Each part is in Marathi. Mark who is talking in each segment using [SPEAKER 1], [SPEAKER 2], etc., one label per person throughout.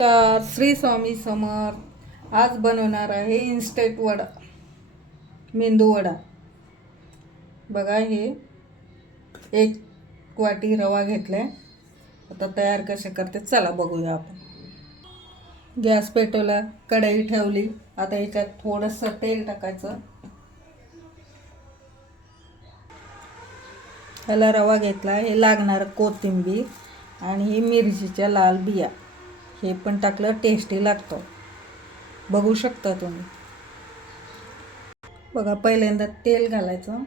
[SPEAKER 1] तर श्री स्वामी समर्थ आज बनवणार आहे इन्स्टंट वडा. मेंदू वडा. बघा हे एक वाटी रवा घेतलाय. आता तयार कसे करते चला बघूया आपण. गॅस पेटवला कढई ठेवली. आता याच्यात थोडंसं तेल टाकायचं. ह्याला रवा घेतला हे लागणार कोथिंबीर आणि ही मिरचीच्या लाल बिया. हे पण टाकलं टेस्टी लागतं. बघू शकता तुम्ही. बघा पहिल्यांदा तेल घालायचं.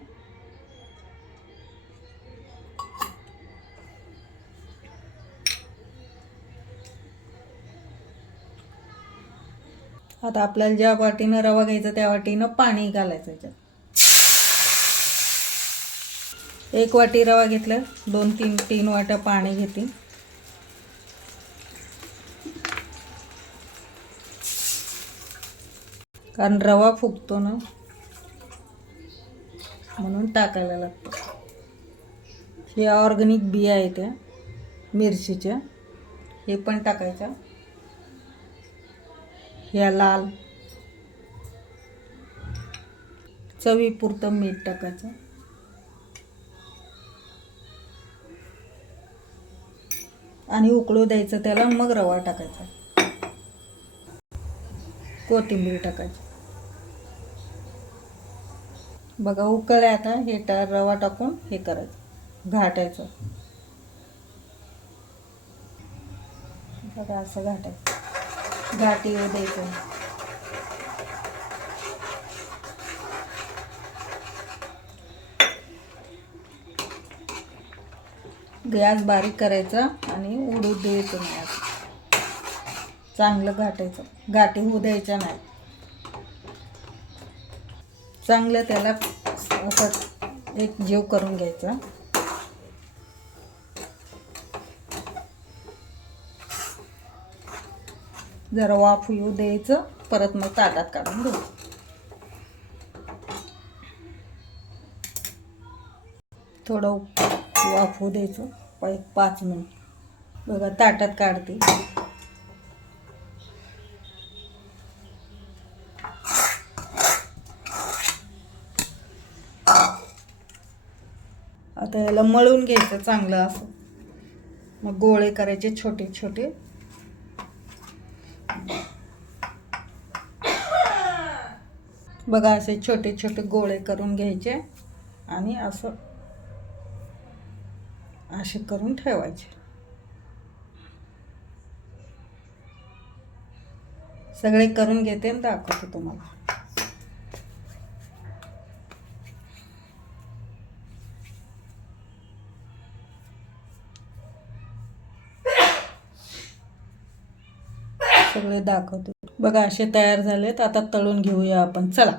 [SPEAKER 1] आता आपल्याला ज्या वाटीनं रवा घ्यायचा त्या वाटीनं पाणी घालायचं याच्यात. एक वाटी रवा घेतलं दोन तीन तीन वाट्या पाणी घेते कारण रवा फुगतो ना म्हणून टाकायला लागतं. हे ऑर्गॅनिक बिया आहे त्या मिरचीच्या हे पण टाकायच्या ह्या लाल. चवीपुरतं मीठ टाकायचं. आणि उकळू द्यायचं त्याला मग रवा टाकायचा. कोथिंबीर टाकायची. बघा उकळे आता हे टा रवा टाकून हे करायचं घाटायचं. बघा असं घाटायचं. घाटी येऊ द्यायचं. गॅस बारीक करायचा आणि उडू द्यायचं नाही. चांगलं घाटायचं. घाटी होऊ द्यायच्या नाही. चांगलं त्याला असं एक जीव करून घ्यायचा. जरा वाफ येऊ द्यायचं परत मग ताटात काढून घेऊ. थोडं वाफ होऊ द्यायचं एक पाच मिनिट. बघा ताटात काढते. आता याला मळून घ्यायचं चांगलं असं. मग गोळे करायचे छोटे छोटे. बघा असे छोटे छोटे गोळे करून घ्यायचे आणि असं असे करून ठेवायचे. सगळे करून घेते आणि दाखवते तुम्हाला. सगळे दाखवते. बघा असे तयार झालेत. आता तळून घेऊया आपण. चला.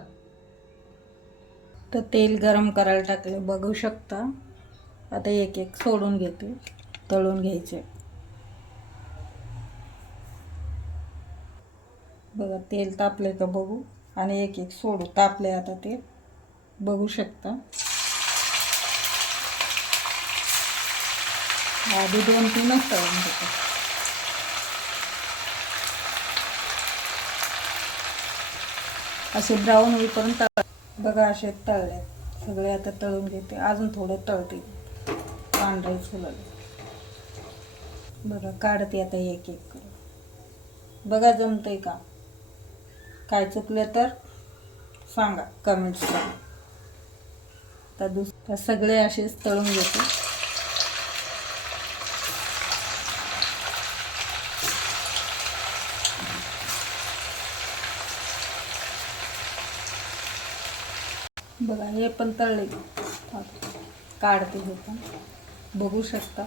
[SPEAKER 1] तर तेल गरम करायला टाकले. बघू शकता. आता एक एक सोडून घेते. तळून घ्यायचे. बघा तेल तापले का बघू? आणि एक एक सोडू. तापले आता ते. बघू शकता. आधी दोन तीनच तळून घेतो. असे ब्राऊन होईपर्यंत तळ बघा असे तळले. सगळे आता तळून घेते. अजून थोडं तळते. पांढरे फुलं. बघा काढते आता एक एक करून. बघा जमतंय का? काय चुकलं तर सांगा. कमेंट्स करा आता दुस सगळे असेच तळून घेते. बघा हे पण तळले काढते हे पण. बघू शकता.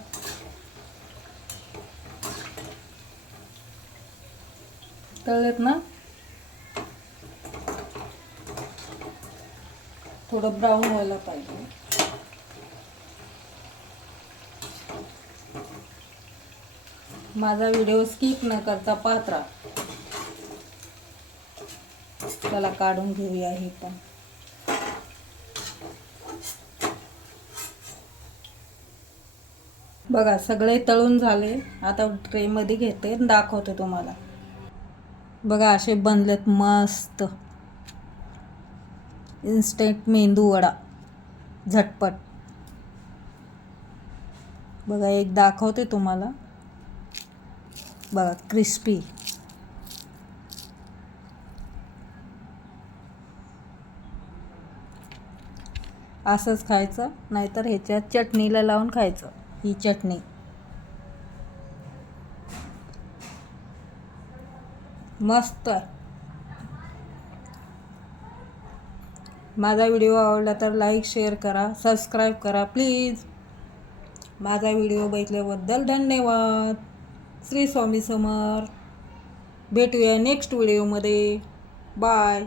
[SPEAKER 1] तळलेत ना? थोडं ब्राऊन व्हायला पाहिजे. माझा व्हिडिओ स्किप न करता पात्रा. त्याला काढून घेऊया हे पण. बघा सगळे तळून झाले. आता ट्रेमध्ये घेते आणि दाखवते तुम्हाला. बघा असे बनलेत मस्त. इन्स्टंट मेंदू वडा. झटपट. बघा एक दाखवते तुम्हाला. बघा क्रिस्पी असंच खायचं नाहीतर ह्याच्यात चटणीला लावून खायचं. ही चटणी. मस्त. माझा व्हिडिओ आवडला तर लाईक शेअर करा सबस्क्राईब करा प्लीज. माझा व्हिडिओ बघितल्याबद्दल धन्यवाद. श्री स्वामी समर भेटूया नेक्स्ट व्हिडिओमध्ये. बाय.